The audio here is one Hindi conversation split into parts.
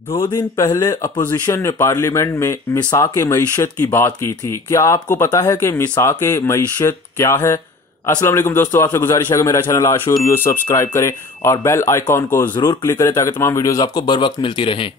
2 दिन पहले अपोजिशन ने पार्लियामेंट में मिसाक मईशत की बात की थी। क्या आपको पता है कि मिसाक मईशत क्या है? अस्सलाम वालेकुम दोस्तों, आपसे गुजारिश है कि मेरा चैनल आशूर व्यू सब्सक्राइब करें और बेल आइकॉन को जरूर क्लिक करें ताकि तमाम वीडियोस आपको बर वक्त मिलती रहें।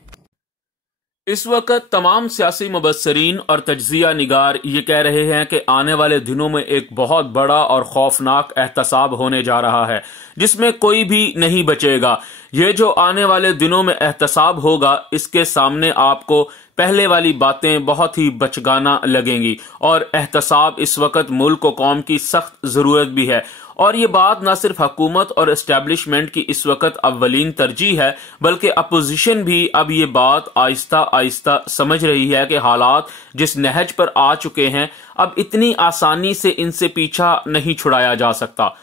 इस वक्त तमाम सियासी मुबस्सरीन और तज्जिया निगार ये कह रहे हैं कि आने वाले दिनों में एक बहुत बड़ा और खौफनाक एहतसाब होने जा रहा है जिसमें कोई भी नहीं बचेगा। ये जो आने वाले दिनों में एहतसाब होगा, इसके सामने आपको पहले वाली बातें बहुत ही बचगाना लगेंगी और एहतसाब इस वक्त मुल्क और कौम की सख्त जरूरत भी है। और ये बात न सिर्फ हुकूमत और एस्टेब्लिशमेंट की इस वक्त अव्वलीन तरजीह है, बल्कि अपोजिशन भी अब ये बात आहिस्ता आहिस्ता समझ रही है कि हालात जिस नहज पर आ चुके हैं, अब इतनी आसानी से इनसे पीछा नहीं छुड़ाया जा सकता।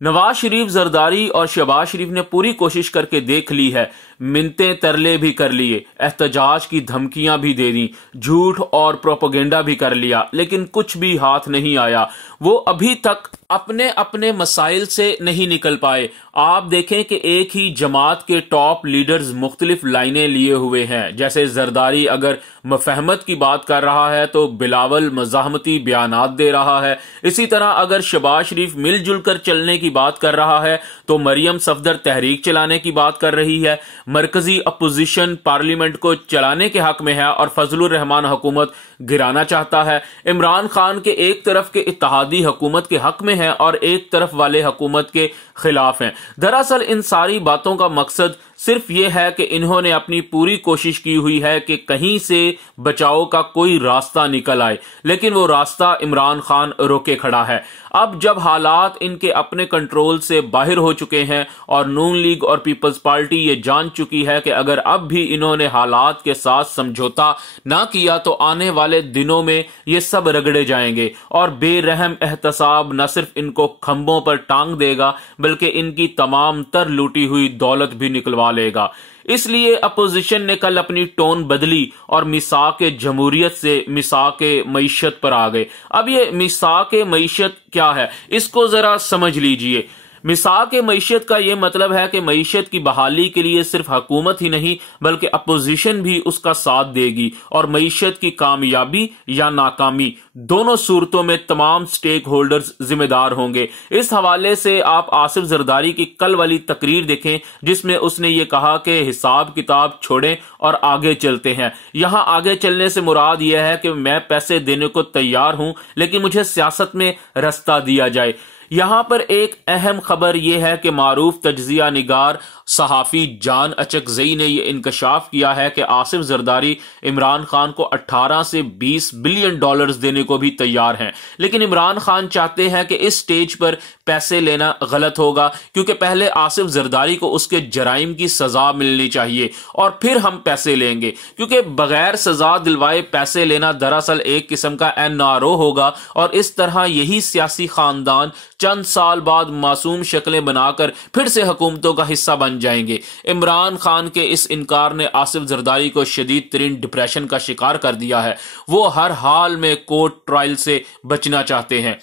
नवाज शरीफ, जरदारी और शहबाज शरीफ ने पूरी कोशिश करके देख ली है, मिन्नतें तरले भी कर लिए, एहतजाज की धमकियां भी दे दी, झूठ और प्रोपेगेंडा भी कर लिया, लेकिन कुछ भी हाथ नहीं आया। वो अभी तक अपने अपने मसाइल से नहीं निकल पाए। आप देखें कि एक ही जमात के टॉप लीडर्स मुख्तलिफ लाइनें लिए हुए हैं। जैसे जरदारी अगर मफहमत की बात कर रहा है तो बिलावल मज़ाहमती बयानात दे रहा है। इसी तरह अगर शहबाज शरीफ मिलजुल कर चलने की बात कर रहा है तो मरियम सफदर तहरीक चलाने की बात कर रही है। मरकजी अपोजिशन पार्लियामेंट को चलाने के हक में है और फजलुर रहमान हुकूमत गिराना चाहता है। इमरान खान के एक तरफ के इत्तेहादी हुकूमत के हक में है और एक तरफ वाले हुकूमत के खिलाफ हैं। दरअसल इन सारी बातों का मकसद सिर्फ ये है कि इन्होंने अपनी पूरी कोशिश की हुई है कि कहीं से बचाव का कोई रास्ता निकल आए, लेकिन वो रास्ता इमरान खान रोके खड़ा है। अब जब हालात इनके अपने कंट्रोल से बाहर हो चुके हैं और नून लीग और पीपल्स पार्टी ये जान चुकी है कि अगर अब भी इन्होंने हालात के साथ समझौता ना किया तो आने वाले दिनों में ये सब रगड़े जाएंगे और बेरहम एहतसाब न सिर्फ इनको खंभों पर टांग देगा बल्कि इनकी तमाम तर लूटी हुई दौलत भी निकलवा लेगा। इसलिए अपोजिशन ने कल अपनी टोन बदली और मिसाक जमहूरियत से मिसाक मईशत पर आ गए। अब ये मिसाक मईशत क्या है, इसको जरा समझ लीजिए। मिसाक मईशत का यह मतलब है कि मईशत की बहाली के लिए सिर्फ हुकूमत ही नहीं बल्कि अपोजिशन भी उसका साथ देगी और मईशत की कामयाबी या नाकामी दोनों सूरतों में तमाम स्टेक होल्डर्स जिम्मेदार होंगे। इस हवाले से आप आसिफ जरदारी की कल वाली तकरीर देखें जिसमें उसने ये कहा कि हिसाब किताब छोड़ें और आगे चलते हैं। यहां आगे चलने से मुराद यह है कि मैं पैसे देने को तैयार हूं लेकिन मुझे सियासत में रास्ता दिया जाए। यहां पर एक अहम खबर यह है कि मारूफ तज्जिया निगार सहाफी जान अचकजई ने यह इंकशाफ किया है कि आसिफ जरदारी इमरान खान को 18 से 20 बिलियन डॉलर्स देने को भी तैयार हैं, लेकिन इमरान खान चाहते हैं कि इस स्टेज पर पैसे लेना गलत होगा क्योंकि पहले आसिफ जरदारी को उसके जराइम की सजा मिलनी चाहिए और फिर हम पैसे लेंगे, क्योंकि बगैर सजा दिलवाए पैसे लेना दरअसल एक किस्म का NRO होगा और इस तरह यही सियासी खानदान चंद साल बाद मासूम शक्लें बनाकर फिर से हुकूमतों का हिस्सा बन जाएंगे। इमरान खान के इस इनकार ने आसिफ जरदारी को शदीद तरीन डिप्रेशन का शिकार कर दिया है। वो हर हाल में कोर्ट ट्रायल से बचना चाहते हैं।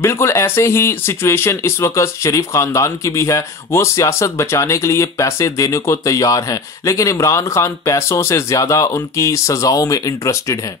बिल्कुल ऐसे ही सिचुएशन इस वक्त शरीफ खानदान की भी है। वो सियासत बचाने के लिए पैसे देने को तैयार हैं, लेकिन इमरान खान पैसों से ज्यादा उनकी सजाओं में इंटरेस्टेड हैं।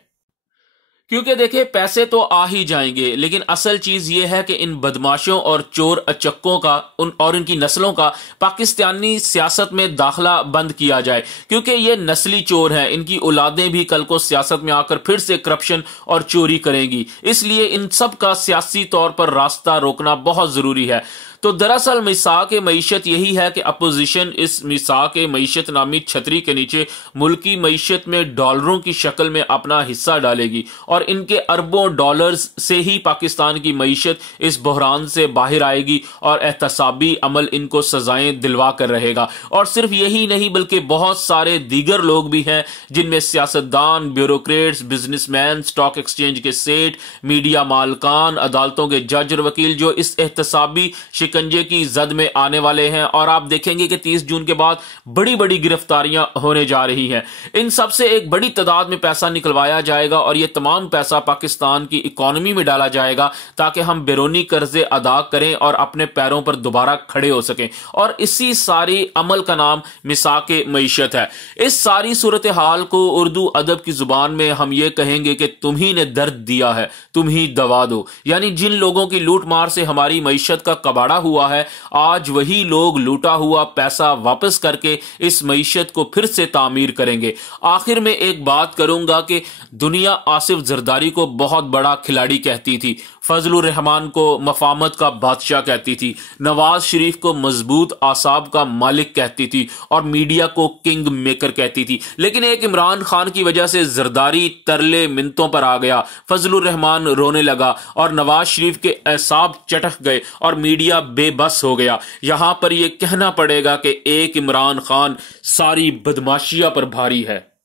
क्योंकि देखिए पैसे तो आ ही जाएंगे, लेकिन असल चीज ये है कि इन बदमाशों और चोर अचक्कों का और इनकी नस्लों का पाकिस्तानी सियासत में दाखला बंद किया जाए, क्योंकि ये नस्ली चोर हैं। इनकी औलादें भी कल को सियासत में आकर फिर से करप्शन और चोरी करेंगी, इसलिए इन सब का सियासी तौर पर रास्ता रोकना बहुत जरूरी है। तो दरअसल मिसाक मईशत यही है कि अपोजिशन इस मिसाक मईशत नामी छतरी के नीचे मुल्की मईशत में डॉलरों की शक्ल में अपना हिस्सा डालेगी और इनके अरबों डॉलर्स से ही पाकिस्तान की मईशत इस बहरान से बाहर आएगी और एहतसाबी अमल इनको सजाएं दिलवा कर रहेगा। और सिर्फ यही नहीं बल्कि बहुत सारे दीगर लोग भी हैं जिनमें सियासतदान, ब्यूरोक्रेट्स, बिजनेसमैन, स्टॉक एक्सचेंज के सेठ, मीडिया मालकान, अदालतों के जज और वकील जो इस एहतसाबी शिकंजे की जद में आने वाले हैं और आप देखेंगे कि 30 जून के बाद बड़ी बड़ी गिरफ्तारियां होने जा रही हैं। इन सब से एक बड़ी तादाद में पैसा निकलवाया जाएगा और यह तमाम पैसा पाकिस्तान की इकोनॉमी में डाला जाएगा ताकि हम बैरूनी कर्जे अदा करें और अपने पैरों पर दोबारा खड़े हो सकें। और इसी सारी अमल का नाम मिसाके मईशत है। इस सारी सूरत हाल को उर्दू अदब की जुबान में हम ये कहेंगे कि तुम ही ने दर्द दिया है, तुम ही दवा दो। यानी जिन लोगों की लूट मार से हमारी मईशत का कबाड़ा हुआ है, आज वही लोग लूटा हुआ पैसा वापस करके इस मईशत को फिर से तामीर करेंगे। आखिर में एक बात करूंगा कि दुनिया आसिफ जरदारी को बहुत बड़ा खिलाड़ी कहती थी, फजलुर रहमान को मफामत का बादशाह कहती थी, नवाज शरीफ को मजबूत आसाब का मालिक कहती थी और मीडिया को किंग मेकर कहती थी। लेकिन एक इमरान खान की वजह से जरदारी तरले मिन्नतों पर आ गया, फजलुर रहमान रोने लगा और नवाज शरीफ के एसाब चटक गए और मीडिया बेबस हो गया। यहां पर यह कहना पड़ेगा कि एक इमरान खान सारी बदमाशिया पर भारी है।